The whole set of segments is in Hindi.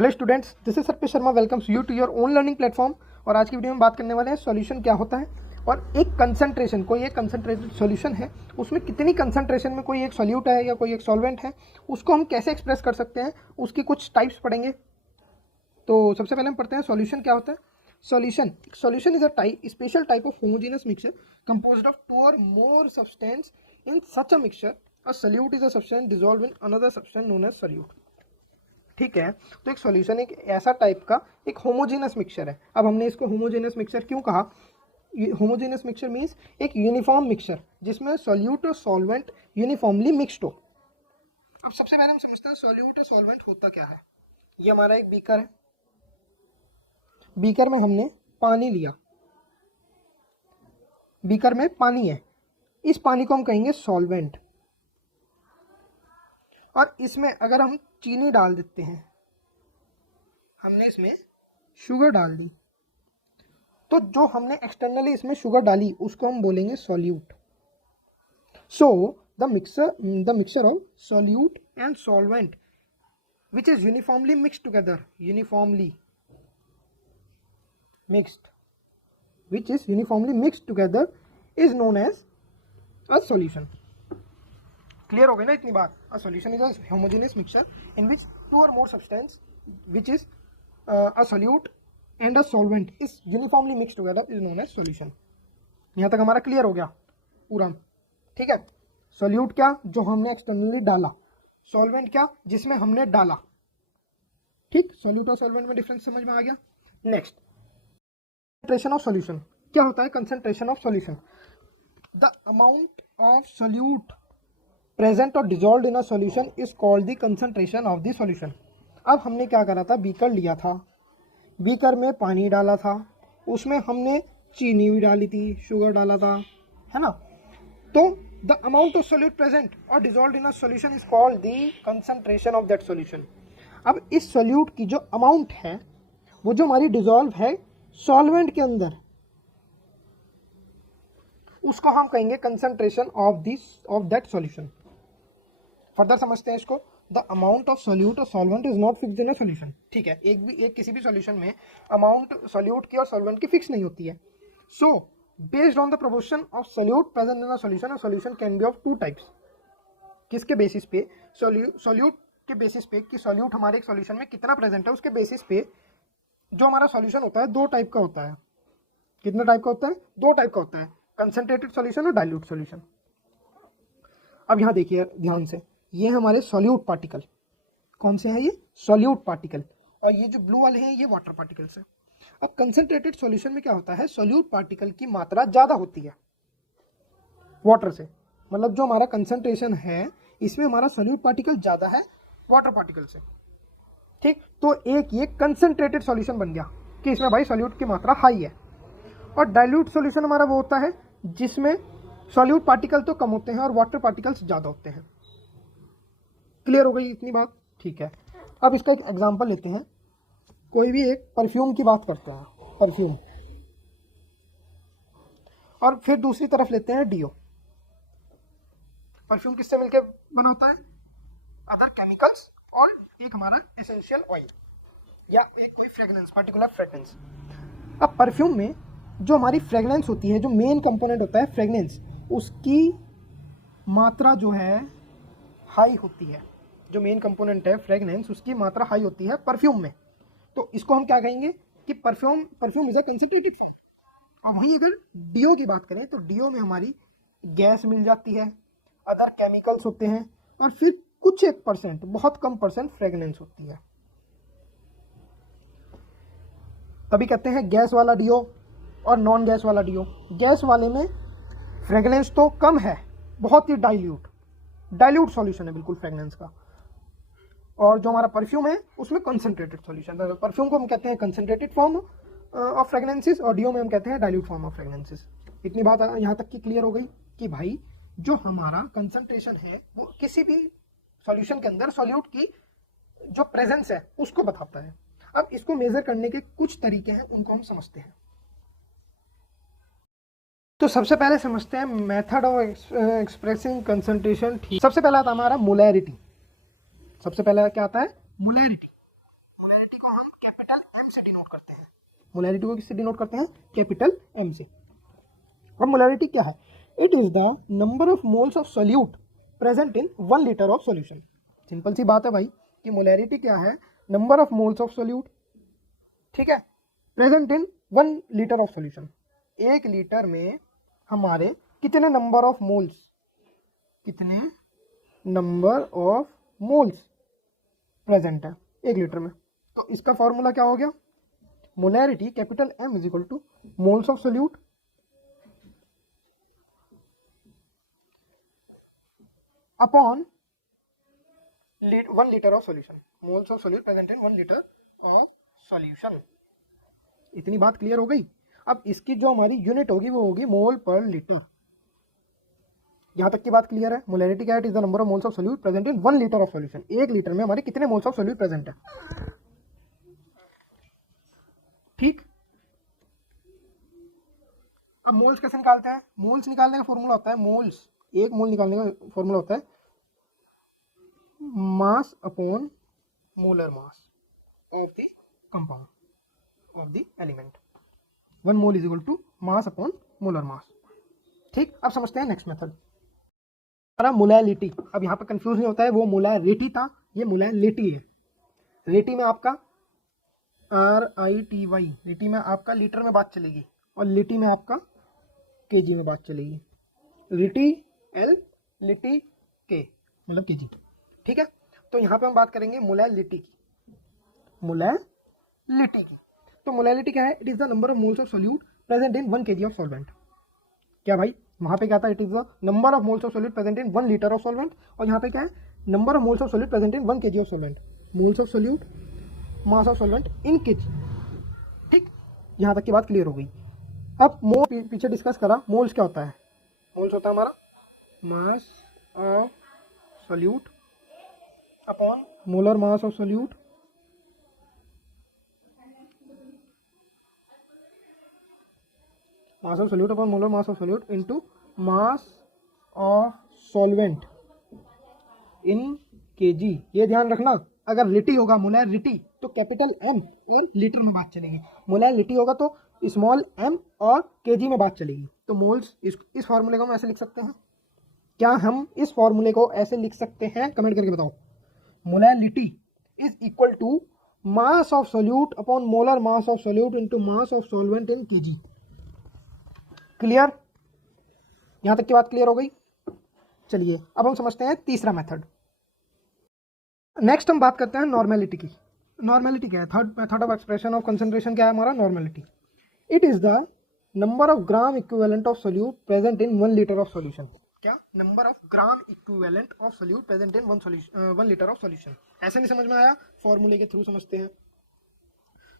Hello students, this is Satya Sharma, welcomes you to your own learning platform. और आज की वीडियो में बात करने वाले हैं सॉल्यूशन क्या होता है और एक कंसंट्रेशन, कोई एक कंसंट्रेटेड सॉल्यूशन है उसमें कितनी कंसंट्रेशन में कोई एक सॉल्यूट है या कोई एक सॉल्वेंट है, उसको हम कैसे एक्सप्रेस कर सकते हैं, उसकी कुछ टाइप्स पढ़ेंगे। तो सबसे पहले हम पढ़ते हैं सॉल्यूशन क्या होता है। Solution is a type special type of homogenous mixture composed of two or more substance. In such a mixture a solute is a substance dissolve in another substance known as solute. ठीक है, तो एक सॉल्यूशन एक ऐसा टाइप का एक होमोजेनस मिक्सचर है। अब हमने इसको होमोजेनस मिक्सचर क्यों कहा? होमोजेनस मिक्सचर मींस एक यूनिफॉर्म मिक्सचर जिसमें सॉल्यूट और सॉल्वेंट यूनिफॉर्मली मिक्स्ड हो। अब सबसे पहले हम समझते हैं सॉल्यूट और सॉल्वेंट होता क्या है। ये हमारा एक बीकर है, बीकर में हमने पानी लिया, बीकर में पानी है, इस पानी को हम कहेंगे सॉल्वेंट। और इसमें अगर हम चीनी डाल देते हैं, हमने इसमें शुगर डाल दी, तो जो हमने एक्सटर्नली इसमें शुगर डाली उसको हम बोलेंगे solute. So the mixture of solute and solvent which is uniformly mixed together, uniformly mixed together is known as a solution. Clear हो गई ना इतनी बात? A solution is a homogeneous mixture in which two or more substance which is a solute and a solvent is uniformly mixed together is known as solution. यहाँ तक हमारा क्लियर हो गया पूरा? ठीक है, सॉल्यूट क्या? जो हमने एक्सटर्नली डाला, सॉल्वेंट क्या? जिसमें हमने डाला। ठीक, सॉल्यूट और सॉल्वेंट में डिफरेंस समझ में आ गया। नेक्स्ट, कंसंट्रेशन ऑफ सॉल्यूशन क्या होता है? Concentration of solution, the amount of solute present or dissolve in a solution is called the concentration of the solution. अब हमने क्या करा था? बीकर लिया था, बीकर में पानी डाला था, उसमें हमने चीनी भी डाली थी, शुगर डाला था, है ना? तो the amount of solute present or dissolve in a solution is called the concentration of that solution. अब इस सॉल्यूट की जो अमाउंट है, वो जो हमारी डिजॉल्व है सॉल्वेंट के अंदर, उसको हम कहेंगे concentration of that solution. Further समझते हैं इसको। द अमाउंट ऑफ सॉल्यूट और solvent is not fixed in a solution. ठीक है, एक किसी भी सॉल्यूशन में अमाउंट सॉल्यूट की और सॉल्वेंट की फिक्स नहीं होती है। So based on the proportion of solute present in a solution can be of two types. किसके बेसिस पे? सॉल्यूट के बेसिस पे कि सॉल्यूट हमारे एक सॉल्यूशन में कितना प्रेजेंट है, उसके बेसिस पे जो हमारा सॉल्यूशन होता है दो टाइप का होता है। कितने टाइप का होता है? दो टाइप का होता है, कंसंट्रेटेड सॉल्यूशन और डाइल्यूट सॉल्यूशन। अब यहाँ देखिए ध्यान से, ये हमारे सॉल्यूट पार्टिकल कौन से हैं? ये सॉल्यूट पार्टिकल, और ये जो ब्लू वाले हैं ये वाटर पार्टिकल्स हैं। अब कंसंट्रेटेड सॉल्यूशन में क्या होता है? सॉल्यूट पार्टिकल की मात्रा ज्यादा होती है वाटर से, मतलब जो हमारा कंसंट्रेशन है इसमें हमारा सॉल्यूट पार्टिकल ज्यादा है वाटर पार्टिकल से। ठीक, तो एक ये कंसंट्रेटेड सॉल्यूशन बन गया कि इसमें भाई सॉल्यूट की मात्रा हाई है। और डाइल्यूट सॉल्यूशन हमारा वो होता है जिसमें सॉल्यूट पार्टिकल तो कम होते हैं और वाटर पार्टिकल्स ज्यादा होते हैं। क्लियर हो गई इतनी बात? ठीक है, अब इसका एक एग्जांपल लेते हैं। कोई भी एक परफ्यूम की बात करते हैं, परफ्यूम, और फिर दूसरी तरफ लेते हैं डीओ। परफ्यूम किससे मिलकर बना होता है? अदर केमिकल्स और एक हमारा एसेंशियल ऑयल या एक कोई फ्रेग्रेंस, पर्टिकुलर फ्रेग्रेंस। अब परफ्यूम में जो हमारी फ्रेग्रेंस होती है, जो मेन कंपोनेंट होता है फ्रेग्रेंस, उसकी मात्रा जो है हाई होती है। जो मेन कंपोनेंट है फ्रेग्रेंस, उसकी मात्रा हाई होती है परफ्यूम में। तो इसको हम क्या कहेंगे कि perfume is a concentrated form. और वहीं अगर डीओ की बात करें तो डीओ में हमारी गैस मिल जाती है, अदर केमिकल्स होते हैं, और फिर कुछ एक परसेंट, बहुत कम परसेंट फ्रेग्रेंस होती है। तभी कहते हैं गैस वाला डीओ और नॉन गैस वाला डीओ। गैस वाले में फ्रेग्रेंस तो कम है, बहुत ही डाइल्यूट सॉल्यूशन है बिल्कुल फ्रेग्रेंस का। और जो हमारा परफ्यूम है उसमें कंसंट्रेटेड सॉल्यूशन है। परफ्यूम को हम कहते हैं कंसंट्रेटेड फॉर्म ऑफ फ्रेग्रेंसेस और डीओ में हम कहते हैं डाइल्यूट फॉर्म ऑफ फ्रेग्रेंसेस। इतनी बात यहाँ तक की क्लियर हो गई कि भाई जो हमारा कंसंट्रेशन है वो किसी भी सॉल्यूशन के अंदर सॉल्यूट की जो प्रेजेंस है उसको बताता है। अब इसको मेजर करने के कुछ तरीके हैं, उनको हम समझते हैं। तो सबसे पहले समझते हैं मेथड ऑफ एक्सप्रेसिंग कंसंट्रेशन। सबसे पहला आता हमारा मोलैरिटी। सबसे पहला क्या आता है? मोलैरिटी। मोलैरिटी मोलैरिटी को किससे डिनोट करते हैं? कैपिटल M से। अब मोलैरिटी क्या है? It is the number of moles of solute present in 1 litre of solution. Simple सी बात है भाई कि मोलैरिटी क्या है? Number of moles of solute, ठीक है, present in 1 litre of solution. 1 litre में हमारे कितने नंबर ऑफ मोल्स, कितने नंबर ऑफ मोल्स प्रेजेंट है 1 लीटर में? तो इसका फॉर्मूला क्या हो गया? Molarity capital M is equal two moles of solute upon 1 litre of solution. Moles of solute present in 1 litre of solution. इतनी बात क्लियर हो गई। अब इसकी जो हमारी यूनिट होगी वो होगी मोल पर लीटर। यहां तक की बात क्लियर है? मोलैरिटी क्या है? It is the number of moles of solute present in 1 litre of solution. 1 litre में हमारे कितने मोल्स ऑफ सोल्यूट प्रेजेंट है? ठीक। अब मोल्स कैसे निकालते हैं? मोल्स निकालने का फॉर्मूला होता है, मोल्स, 1 मोल निकालने का फॉर्मूला होता है mass upon molar mass of the compound of the element. 1 mole is equal to mass upon molar mass. ठीक। अब समझते हैं नेक्स्ट मेथड, मोलैरिटी। अब यहाँ पर कंफ्यूज नहीं होता है, वो मोलैरिटी था, ये मोलैरिटी है। रेटी में आपका RITY, रेटी में आपका लीटर में बात चलेगी और लिटी में आपका केजी में बात चलेगी। लिटी L, लिटी K, मतलब केजी। ठीक है। तो यहाँ पे हम बात करेंगे मोलैरिटी की। मोलैरिटी की, तो मोलैरिटी क्या है? It is the number of moles of solute present in 1 kg of solvent. क्या भाई? वहां पे क्या था? It is the number of moles of solute present in 1 litre of solvent. और यहाँ पे क्या है? Number of moles of solute present in 1 kg of solvent. Moles of solute, mass of solvent in KG. ठीक, यहाँ तक की बात क्लियर हो गई। अब मोल पीछे डिस्कस करा, मोल्स क्या होता है? मोल्स होता है हमारा मास of solute upon molar mass of solute mass of solute upon molar mass of solute into mass of solvent in KG. ये ध्यान रखना, अगर लिटी होगा मोलैरिटी तो कैपिटल M और लीटर में बात चलेगी। मोलैरिटी होगा तो स्मॉल m और केजी में बात चलेगी। तो मोल्स, इस फॉर्मूले को हम ऐसे लिख सकते हैं। क्या हम इस फॉर्मूले को ऐसे लिख सकते हैं? कमेंट करके बताओ। Molarity is equal to mass of solute upon molar mass of solute into mass of solvent in kg. Clear? यहां तक की बात क्लियर हो गई। चलिए अब हम समझते हैं तीसरा मेथड। नेक्स्ट हम बात करते हैं नॉर्मेलिटी की। नॉर्मेलिटी क्या है? Third method of expression of concentration क्या है हमारा? Normality. It is the number of gram equivalent of solute present in 1 litre of solution. क्या? Number of gram equivalent of solute present in 1 litre of solution. ऐसे नहीं समझ में आया? फॉर्मूले के थ्रू समझते हैं।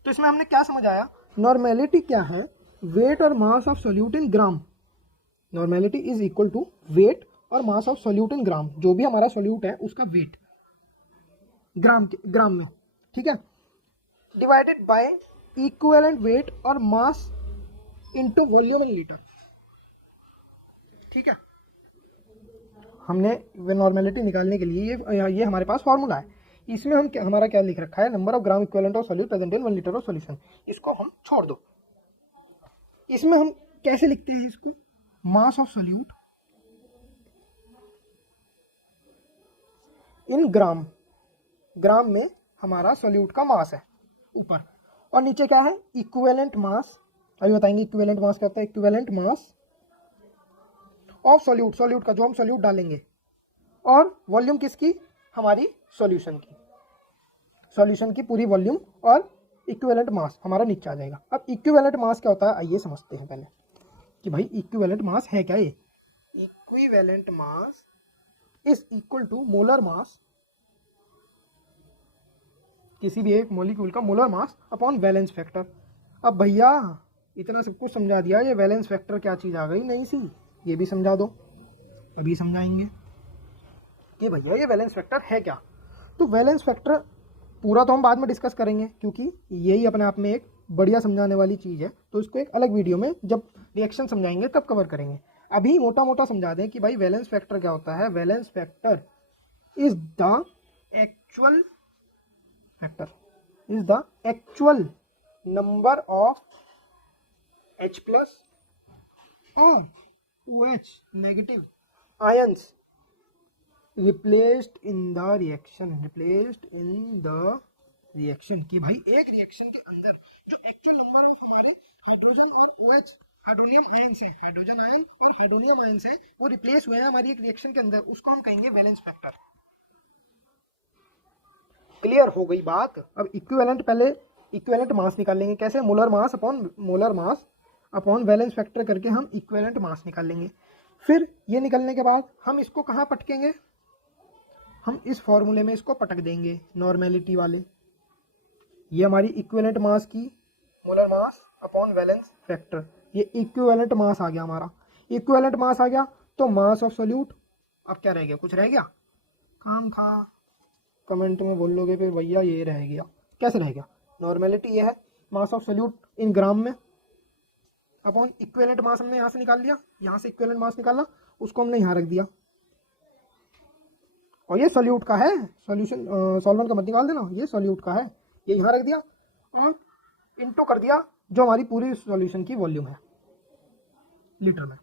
तो इसमें हमने क्या समझ आया? नॉर्मेलिटी क्या है? वेट और mass of solute in gram. Normality is equal to weight और मास ऑफ सोल्यूट इन ग्राम। जो भी हमारा सोल्यूट है उसका वेट ग्राम में, ठीक है, डिवाइडेड बाय इक्विवेलेंट वेट और mass into volume in litre. ठीक है, हमने नॉर्मेलिटी निकालने के लिए ये हमारे पास फॉर्मूला है। इसमें हम हमारा क्या लिख रखा है? Number of gram equivalent of solute present in 1 litre of solution. इसको हम छोड़ दो। इसमें हम कैसे लिखते हैं इसको? मास ऑफ सोल्यूट इन ग्राम। ग्राम में हमारा सोल्यूट का मास है ऊपर, और नीचे क्या है? Equivalent mass. अभी बताएंगे इक्विवेलेंट मास क्या होता है। Equivalent mass of solute, solute का जो हम सोल्यूट डालेंगे, और वॉल्यूम किसकी? हमारी सॉल्यूशन की। सॉल्यूशन की पूरी वॉल्यूम और इक्विवेलेंट मास हमारा नीचे आ जाएगा। अब इक्विवेलेंट मास क्या होता है आइए समझते हैं पहले कि भाई इक्विवेलेंट मास है क्या। ये equivalent mass is equal to molar mass, किसी भी एक मॉलिक्यूल का molar mass upon valence factor. अब भैया इतना सब कुछ समझा दिया, ये वैलेंस फैक्टर क्या चीज़ आ गई नई सी, ये भी समझा दो। अभी समझाएंगे कि भैया ये वैलेंस फैक्टर है क्या। तो वैलेंस फैक्टर पूरा तो हम बाद में डिस्कस करेंगे, क्योंकि यही अपने आप में एक बढ़िया समझाने वाली चीज़ है। तो इसको एक अलग वीडियो में जब रिएक्शन समझाएंगे तब कवर करेंगे। अभी मोटा मोटा समझा दें कि भाई वैलेंस फैक्टर क्या होता है। Valence factor is the actual factor, is the actual number of H plus और OH negative ions replaced in the reaction कि भाई एक रिएक्शन के अंदर जो एक्चुअल नंबर ऑफ हमारे हाइड्रोजन और OH हाइड्रोनियम आयंस है, हाइड्रोजन आयन और हाइड्रोनियम आयंस है, वो रिप्लेस हुए हैं हमारी एक रिएक्शन के अंदर, उसको हम कहेंगे वैलेंस फैक्टर। क्लियर हो गई बात। अब इक्विवेलेंट, पहले इक्विवेलेंट मास निकाल लेंगे कैसे, molar mass upon valence factor करके हम इक्विवेलेंट मास निकाल लेंगे। फिर ये निकलने के बाद हम इसको कहाँ पटकेंगे, हम इस फॉर्मूले में इसको पटक देंगे नॉर्मेलिटी वाले। ये हमारी इक्विवेलेंट मास की molar mass upon valence factor, ये इक्विवेलेंट मास आ गया हमारा। इक्विवेलेंट मास आ गया तो मास ऑफ सोल्यूट, अब क्या रह गया, कुछ रह गया, काम खा कमेंट में बोल लोगे फिर भैया ये रह गया, कैसे रह गया, नॉर्मेलिटी ये है, मास ऑफ सोल्यूट इन ग्राम में अपॉन इक्विवेलेंट मास हमने यहाँ से निकाल लिया, यहाँ से इक्विवेलेंट मास निकाला, उसको हमने यहाँ रख दिया, और ये सोल्यूट का है, सॉल्यूशन सॉल्वेंट का मत निकाल देना, ये सोल्यूट का है, ये यहाँ रख दिया और इनटू कर दिया जो हमारी पूरी सॉल्यूशन की वॉल्यूम है लीटर में।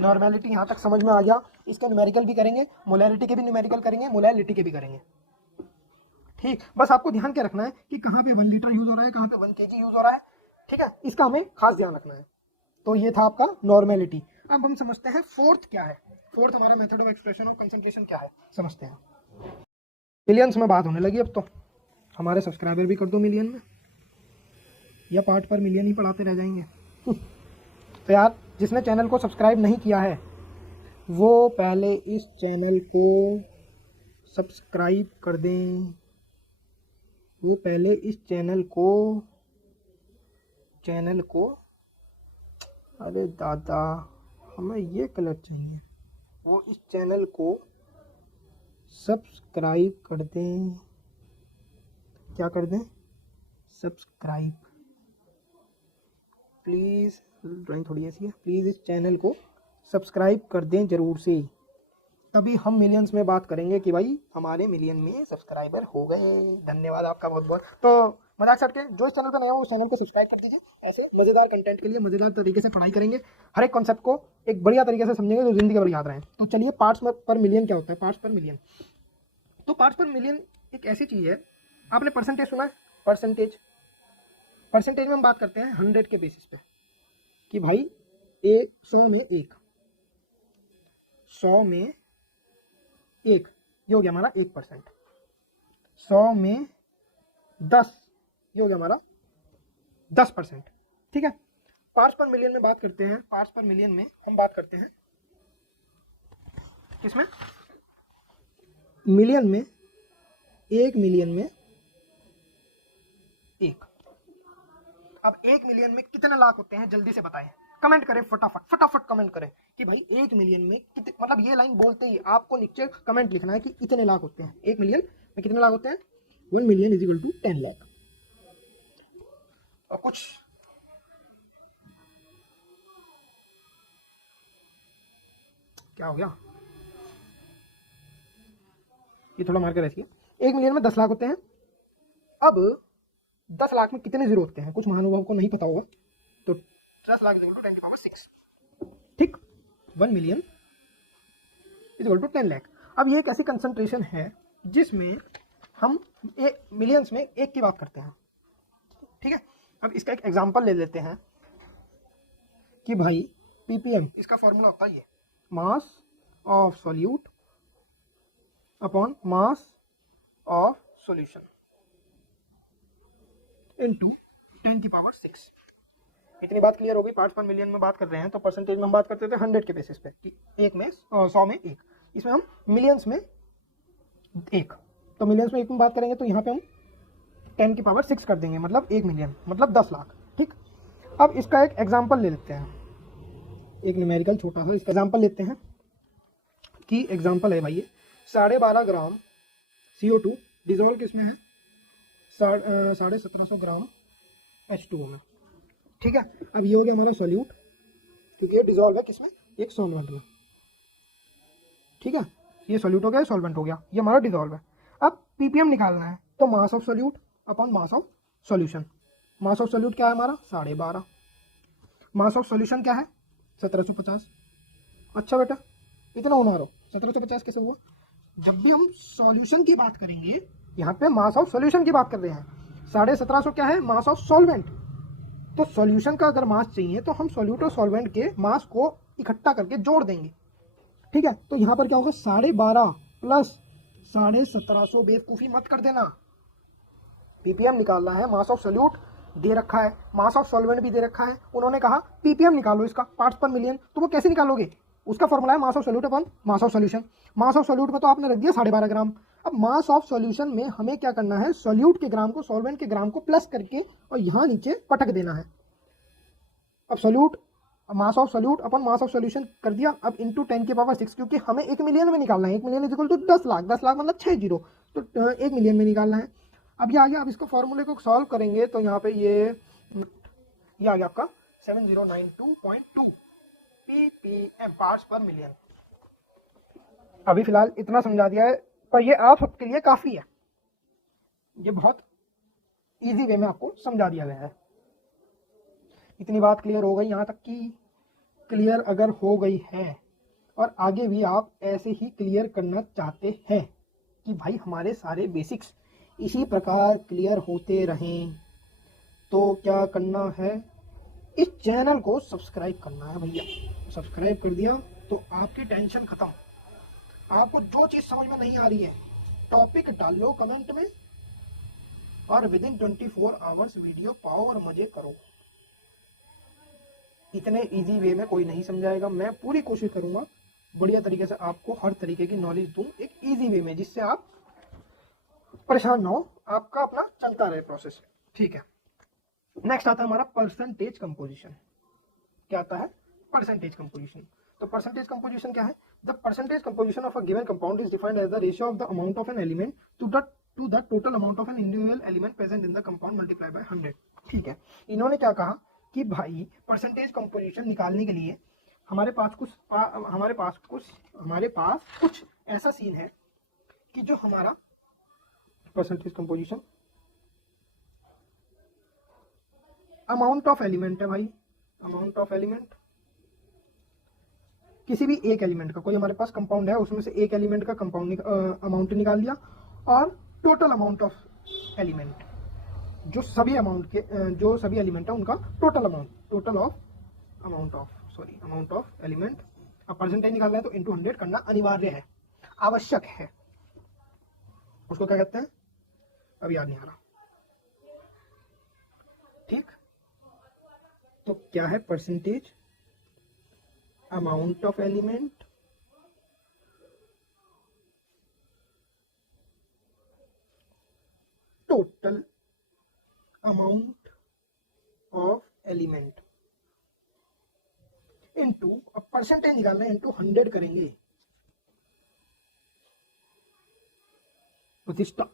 नॉर्मेलिटी यहाँ तक समझ में आ गया। इसका न्यूमेरिकल भी करेंगे, मोलैरिटी के भी न्यूमेरिकल करेंगे, मोलैलिटी के भी करेंगे। ठीक, बस आपको ध्यान क्या रखना है कि कहाँ पे 1 लीटर यूज हो रहा है, कहाँ पे 1 kg यूज हो रहा है, ठीक है, इसका हमें खास ध्यान रखना है। तो ये था आपका नॉर्मेलिटी। अब हम समझते हैं फोर्थ क्या है, फोर्थ हमारा method of expression of concentration क्या है, समझते हैं। मिलियंस में बात होने लगी अब तो, हमारे सब्सक्राइबर भी कर दो मिलियन में, या पार्ट पर मिलियन ही पढ़ाते रह जाएंगे। तो यार जिसने चैनल को सब्सक्राइब नहीं किया है वो पहले इस चैनल को सब्सक्राइब कर दें, वो पहले इस चैनल को अरे दादा हमें ये कलर चाहिए, वो इस चैनल को सब्सक्राइब कर दें, क्या कर दें, सब्सक्राइब प्लीज़, ड्राइंग थोड़ी ऐसी है, प्लीज़ इस चैनल को सब्सक्राइब कर दें ज़रूर से, तभी हम मिलियंस में बात करेंगे कि भाई हमारे मिलियन में सब्सक्राइबर हो गए। धन्यवाद आपका बहुत बहुत। तो मजाक छट के जो इस चैनल पर नया हो उस चैनल को सब्सक्राइब कर दीजिए, ऐसे मज़ेदार कंटेंट के लिए मज़ेदार तरीके से पढ़ाई करेंगे, हर एक कॉन्सेप्ट को एक बढ़िया तरीके से समझेंगे जो जिंदगी भर याद रहे। तो चलिए पार्ट्स पर मिलियन क्या होता है, पार्ट्स पर मिलियन। तो पार्ट्स पर मिलियन एक ऐसी चीज़ है, आपने परसेंटेज सुना है, परसेंटेज में हम बात करते हैं 100 के बेसिस पे कि भाई 100 में 1, 100 में 1 ये हो गया हमारा 1%, 100 में 10 ये हो गया हमारा 10%, ठीक है। पार्ट्स पर मिलियन में बात करते हैं, पार्ट्स पर मिलियन में हम बात करते हैं किसमें, मिलियन में, 1 मिलियन में 1। अब 1 मिलियन में कितने लाख होते हैं जल्दी से बताएं, कमेंट करें फटाफट कमेंट करें कि भाई 1 मिलियन में कितने, मतलब ये लाइन बोलते ही आपको नीचे कमेंट लिखना है कि इतने लाख होते हैं, 1 मिलियन में कितने लाख होते हैं, 1 million is equal to 10 lakh. और कुछ क्या हो गया, ये थोड़ा मार कर रखिए। 1 मिलियन में 10 लाख होते हैं। अब 10 लाख में कितने जीरो होते हैं कुछ महानुभाव को नहीं पता होगा, तो 10 लाख इज इक्वल टू 10 की पावर 6, ठीक। 1 million is equal to 10 lakh. अब ये एक ऐसी कंसंट्रेशन है जिसमें हम मिलियंस में 1 की बात करते हैं, ठीक है। अब इसका एक एग्जांपल ले लेते हैं कि भाई ppm, इसका फॉर्मूला होता है ये, mass of solute upon mass of solution into 10 की पावर 6। इतनी बात क्लियर हो गई। पार्ट्स पर मिलियन में बात कर रहे हैं तो परसेंटेज में हम बात करते थे 100 के बेसिस पे कि 100 में 1, इसमें हम मिलियंस में 1, तो मिलियंस में 1 में बात करेंगे तो यहाँ पे हम 10 की पावर 6 कर देंगे, मतलब 1 मिलियन मतलब 10 लाख, ठीक। अब इसका एक एग्जाम्पल ले लेते हैं, एक न्यूमेरिकल छोटा सा इसका एग्जाम्पल लेते हैं कि एग्जाम्पल है भाई ये 12.5 ग्राम CO2 डिजोल्व किसमें है, 1750 ग्राम H2O में, ठीक है। अब ये हो गया हमारा सॉल्यूट, क्योंकि ये डिजोल्व है किसमें, एक सॉल्वेंट में, ठीक है। ये सॉल्यूट हो गया, सॉल्वेंट हो गया, ये हमारा डिजोल्व है। अब ppm निकालना है तो mass of solute upon mass of solution, mass of solute क्या है हमारा 12.5, मास ऑफ सॉल्यूशन क्या है 1750। अच्छा बेटा इतना होना रहो 1750 कैसे हुआ? जब भी हम सॉल्यूशन की बात करेंगे, यहाँ पे मास ऑफ सॉल्यूशन की बात कर रहे हैं, 1750 क्या है मास ऑफ सॉल्वेंट। तो सॉल्यूशन का अगर मास चाहिए तो हम सॉल्यूट और सॉल्वेंट के मास को इकट्ठा करके जोड़ देंगे, ठीक है। तो यहाँ पर क्या होगा 12.5 प्लस 1750, बेवकूफ़ी मत कर देना, पीपीएम निकालना है। मास ऑफ सॉल्यूट दे रखा है, मास ऑफ सॉल्वेंट भी दे रखा है, उन्होंने कहा पीपीएम निकालो इसका पार्ट्स पर मिलियन, तो वो कैसे निकालोगे? उसका फॉर्मूला है mass of solute upon mass of solution. Mass of solute में तो आपने रख दिया 12.5 ग्राम। अब मास ऑफ सॉल्यूशन में हमें क्या करना है, सॉल्यूट के ग्राम को सॉल्वेंट के ग्राम को प्लस करके और यहाँ नीचे पटक देना है। अब solute mass of solute upon mass of solution कर दिया, अब इंटू 10 की पावर 6, क्योंकि हमें 1 मिलियन में निकालना है। 1 million is equal to 10 lakh, 10 lakh मतलब 6 जीरो, तो 1 मिलियन में निकालना है। अब ये आ गया। अब इसको फॉर्मूले को सॉल्व करेंगे तो यहाँ पे ये आ गया आपका 7092.2 ppm पार्ट्स पर मिलियन। अभी फिलहाल इतना समझा दिया है, पर ये आप सबके लिए काफी है, ये बहुत इजी वे में आपको समझा दिया गया है। इतनी बात क्लियर हो गई, यहाँ तक कि क्लियर अगर हो गई है और आगे भी आप ऐसे ही क्लियर करना चाहते हैं कि भाई हमारे सारे बेसिक्स इसी प्रकार क्लियर होते रहें, तो क्या करना है, इस चैनल को सब्सक्राइब करना है भैया। सब्सक्राइब कर दिया तो आपकी टेंशन खत्म। आपको जो चीज़ समझ में नहीं आ रही है टॉपिक डाल लो कमेंट में और विद इन 24 आवर्स वीडियो पाओ और मजे करो। इतने इजी वे में कोई नहीं समझाएगा, मैं पूरी कोशिश करूंगा बढ़िया तरीके से आपको हर तरीके की नॉलेज दूं एक इजी वे में, जिससे आप परेशान ना हो, आपका अपना चलता रहे प्रोसेस, ठीक है। नेक्स्ट आता है हमारा परसेंटेज कंपोजिशन। क्या आता है? Percentage composition. तो परसेंटेज कंपोजिशन क्या है? The percentage composition of a given compound is defined as the ratio of the amount of an element to the total amount of an individual element present in the compound multiply by 100। ठीक है, इन्होंने क्या कहा कि भाई परसेंटेज कंपोजिशन निकालने के लिए हमारे पास कुछ ऐसा सीन है कि जो हमारा percentage composition amount of element है भाई, अमाउंट ऑफ एलिमेंट किसी भी एक एलिमेंट का, कोई हमारे पास कंपाउंड है उसमें से एक एलिमेंट का कंपाउंड अमाउंट निकाल लिया और टोटल अमाउंट ऑफ एलिमेंट, जो सभी एलिमेंट है उनका टोटल अमाउंट ऑफ एलिमेंट। अब परसेंटेज निकालना है तो इंटू 100 करना अनिवार्य है, आवश्यक है। उसको क्या कहते हैं अब याद नहीं आ रहा, ठीक। तो क्या है percentage amount of element total amount of element into, अब परसेंटेज निकालना है इनटू 100 करेंगे, प्रतिष्ठा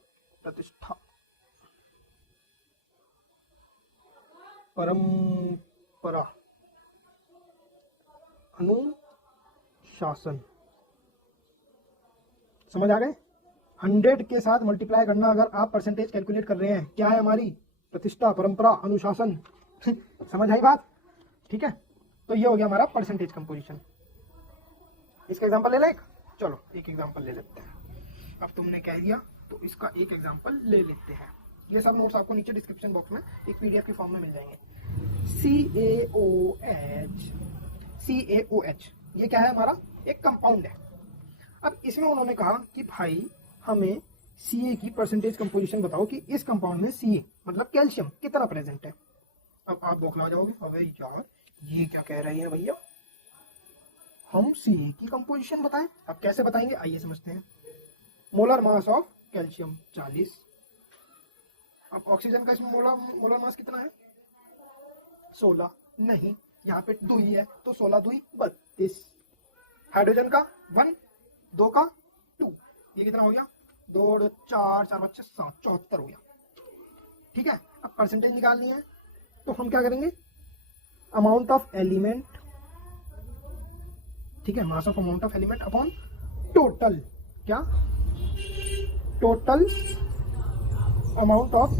परंपरा अनुशासन, समझ आ गए। 100 के साथ मल्टीप्लाई करना अगर आप परसेंटेज कैलकुलेट कर रहे हैं, क्या है हमारी प्रतिष्ठा, परंपरा, अनुशासन समझ आई बात, ठीक है। तो ये हो गया हमारा परसेंटेज कंपोजिशन। इसका एग्जांपल ले लें, चलो एक एग्जांपल ले लेते हैं। अब तुमने कह दिया तो इसका एक एग्जांपल ले लेते हैं। ये सब नोट्स आपको नीचे डिस्क्रिप्शन बॉक्स में एक पीडीएफ की फॉर्म में मिल जाएंगे। CaOH ये क्या है हमारा, एक कंपाउंड है। अब इसमें उन्होंने कहा कि भाई हमें Ca की परसेंटेज कंपोजिशन बताओ कि इस कंपाउंड में Ca मतलब कैल्शियम कितना प्रेजेंट है। अब आप बौखला जाओगे, अबे यार ये क्या कह रहे हैं भैया, हम Ca की कंपोजिशन बताएं। अब कैसे बताएंगे आइए समझते हैं। Molar mass of calcium 40। अब ऑक्सीजन का इसमें मोलर मास कितना है 16, नहीं यहाँ पे 2 ही है तो 16 2 32। हाइड्रोजन का 1, 2 का 2, ये कितना हो गया 2 4 4 5 7 74 हो गया, ठीक है। अब परसेंटेज निकालनी है तो हम क्या करेंगे, अमाउंट ऑफ एलिमेंट, ठीक है, mass of amount of element upon total, क्या total amount of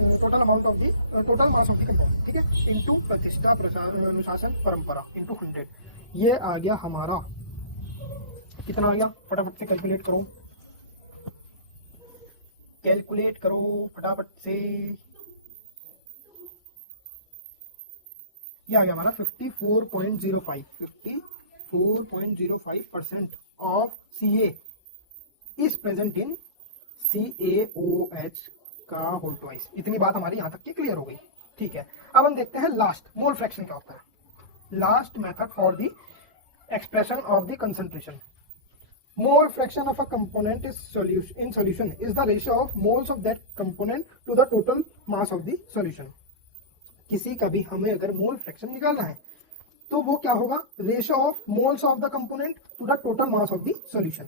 total amount of the total mass of the compound, ठीक है, इनटू प्रतिष्ठा प्रसार अनुशासन परंपरा इनटू 100। ये आ गया हमारा, कितना आ गया फटाफट से कैलकुलेट करो, कैलकुलेट करो फटाफट से। ये आ गया हमारा 54.05, 54.05% of CA is present in CaOH का होल ट्वाइस। इतनी बात हमारी यहां तक की क्लियर हो गई, ठीक है। अब हम देखते हैं लास्ट मोल फ्रैक्शन क्या होता है। Last method for the expression of the concentration. Mole fraction of a component is solution in solution is the ratio of moles of that component to the total mass of the solution. किसी का भी हमें अगर मोल फ्रैक्शन निकालना है तो वो क्या होगा, ratio of moles of the component to the total mass of the solution.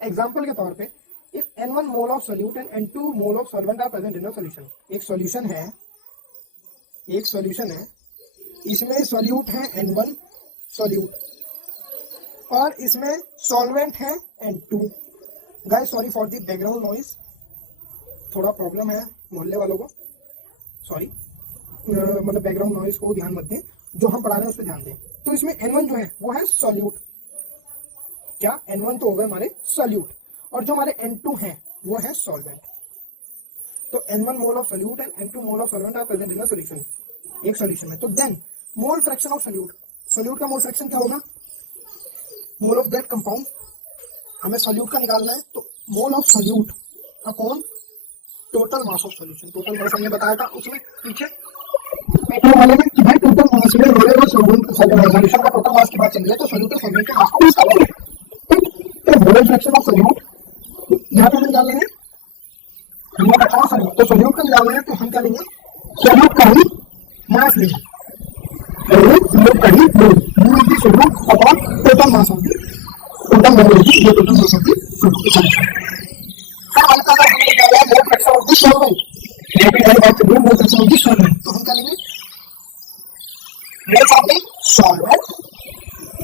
Example के तौर पे if N1 mole of solute and N2 mole of solvent are present in a solution. एक सॉल्यूशन है, इसमें सोल्यूट है N1 सोल्यूट और इसमें सॉल्वेंट है N2। Guys sorry for the background noise, थोड़ा प्रॉब्लम है मोहल्ले वालों को, सॉरी, मतलब बैकग्राउंड नॉइज को ध्यान मत दें, जो हम पढ़ा रहे हैं उस पर ध्यान दें। तो इसमें N1 जो है वो है सोल्यूट, क्या N1 तो हो गए हमारे सोल्यूट, और जो हमारे N2 हैं वो है सॉल्वेंट। तो N1 mole of solute and N2 mole of solvent are present in a solution, एक सॉल्यूशन में। तो then mole fraction of solute का मोल फ्रैक्शन क्या होगा, मोल ऑफ दैट कंपाउंड, हमें सोल्यूट का निकालना है, तो mole of solute upon total mass of solution. Total mass हमने बताया था उसमें पीछे वाले में कि भाई टोटल मास में सॉल्यूशन का टोटल मास की बात चल रही है, तो सोल्यूट और सॉल्वेंट के मास को निकालेंगे, ठीक। तो मोल फ्रैक्शन ऑफ सोल्यूट यहाँ पे हमें निकालना है, हमने बताया सोल्यूट, तो सोल्यूट का निकालना है, तो हम क्या लेंगे, सोल्यूट का ही मास लेंगे, सोल्यूट का ही mole of the solute upon total mass of the total mole of the total mass of the solution. अब हल्का सा हमने निकाला mole fraction of the solvent, यहाँ पे हमारी बात चल रही है mole fraction of the solvent, तो हम क्या लेंगे, mole of the solvent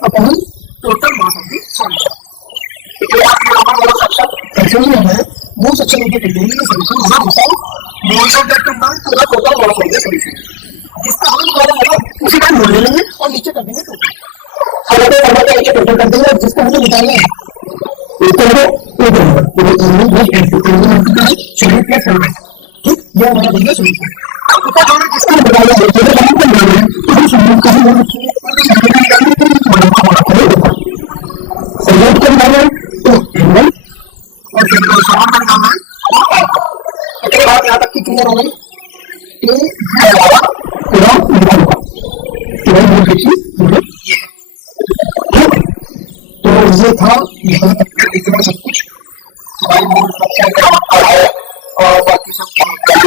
upon total mass of the solution. ऐसे ही हमें mole section of the containing solution is equal moles of that compound to the total mass of the solution. जिसका हमें निकालना है उसी का मोल ले लेंगे और नीचे कर देंगे टोटल, हमें नीचे टोटल कर देंगे, जिसका हमें निकालना है ये हमारा बन गया सॉल्यूशन। ऊपर हमने जिसका निकाला है तो हम सॉल्यूट का ही मोल रखेंगे, सॉल्यूट का निकालना है तो N1 और फिर सॉल्वेंट का निकालना है। इसके बाद यहाँ तक की क्लियर हो गई, तो ये था यहाँ तक का इतना सब कुछ, हमारी मोल फ्रैक्शन क्या होता है और बाकी सब क्या होता है।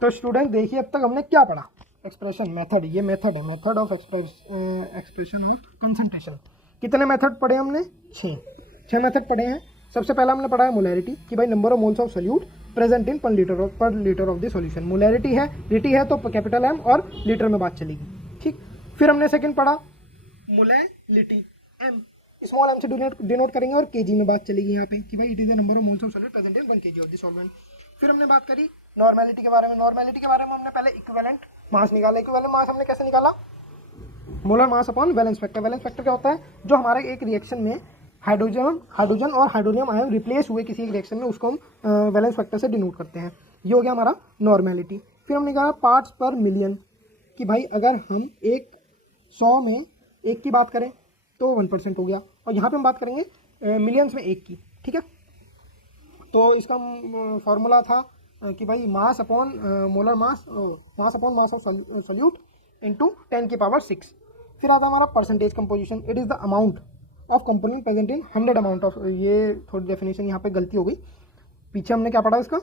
तो स्टूडेंट देखिए अब तक हमने क्या पढ़ा, एक्सप्रेशन मेथड, ये मेथड है, method of expression of concentration. कितने मेथड पढ़े हमने, 6 मेथड पढ़े हैं। सबसे पहला हमने पढ़ा है मोलैरिटी, कि भाई number of moles of solute present in per litre of the solution. Molarity है, लिटी है तो कैपिटल M और लीटर में बात चलेगी, ठीक। फिर हमने सेकंड पढ़ा मोलैलिटी, M स्मॉल m से डिनोट करेंगे और kg में बात चलेगी यहाँ पे, कि भाई it is the number of moles of solute present in 1 kg of the solvent. फिर हमने बात करी नॉर्मेलिटी के बारे में। नॉर्मेलिटी के बारे में हमने पहले इक्विवेलेंट मास निकाला। इक्विवेलेंट मास हमने कैसे निकाला, molar mass upon valence factor. Valence factor क्या होता है, जो हमारे एक रिएक्शन में हाइड्रोजन और हाइड्रोनियम आयन रिप्लेस हुए किसी एक रिएक्शन में, उसको हम वैलेंस फैक्टर से डिनोट करते हैं। ये हो गया हमारा नॉर्मेलिटी। फिर हमने कहा पार्ट्स पर मिलियन, कि भाई अगर हम 100 में 1 की बात करें तो 1% हो गया, और यहाँ पे हम बात करेंगे मिलियंस में 1 की, ठीक है। तो इसका फॉर्मूला था कि भाई मास upon molar mass, mass upon mass of solute into 10 की पावर 6। फिर आता हमारा percentage composition, it is the amount of component present in 100 amount of, ये थोड़ी डेफिनेशन यहाँ पे गलती हो गई, पीछे हमने क्या पढ़ा इसका,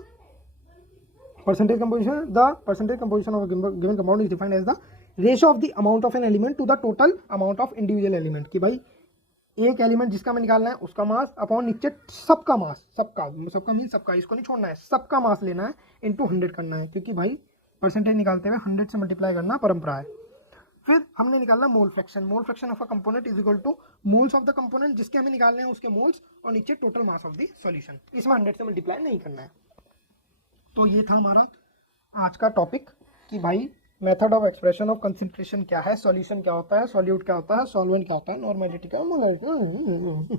percentage composition, the percentage composition of given compound is defined as the ratio of the amount of an element to the total amount of individual element, कि भाई एक एलिमेंट जिसका हमें निकालना है उसका मास अपॉन नीचे सबका मास, सबका मीन सबका, इसको नहीं छोड़ना है, सबका मास लेना है इनटू 100 करना है, क्योंकि भाई परसेंटेज निकालते हुए 100 से मल्टीप्लाई करना परंपरा है। फिर हमने निकालना mole fraction. Mole fraction of a component is equal two moles of the component, जिसके हमें निकालने हैं उसके मोल्स, और नीचे total mass of the solution. इसमें 100 से मल्टीप्लाई नहीं करना है। तो ये था हमारा आज का टॉपिक कि भाई method of expression of concentration क्या है, सॉल्यूशन क्या होता है, सॉल्यूट क्या होता है, सॉल्वेंट क्या होता है, नॉर्मेलिटी क्या है, मोलरिटी,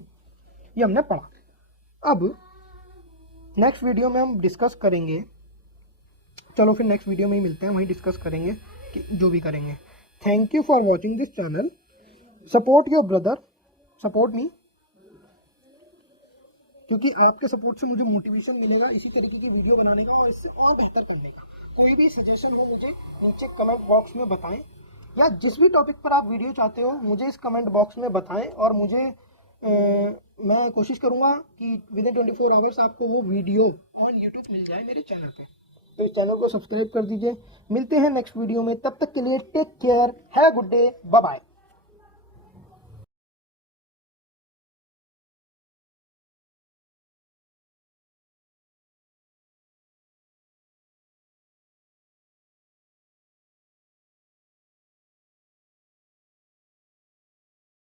ये हमने पढ़ा। अब नेक्स्ट वीडियो में हम डिस्कस करेंगे, चलो फिर नेक्स्ट वीडियो में ही मिलते हैं, वहीं डिस्कस करेंगे कि जो भी करेंगे। Thank you for watching this channel, support your brother, support me, क्योंकि आपके सपोर्ट से मुझे मोटिवेशन मिलेगा इसी तरीके की वीडियो बनाने का और इससे और बेहतर करने का। कोई भी सजेशन हो मुझे नीचे कमेंट बॉक्स में बताएं, या जिस भी टॉपिक पर आप वीडियो चाहते हो मुझे इस कमेंट बॉक्स में बताएं, और मुझे मैं कोशिश करूंगा कि विद इन 24 आवर्स आपको वो वीडियो ऑन यूट्यूब मिल जाए मेरे चैनल पे। तो इस चैनल को सब्सक्राइब कर दीजिए। मिलते हैं नेक्स्ट वीडियो में, तब तक के लिए take care, have a good day, bye bye.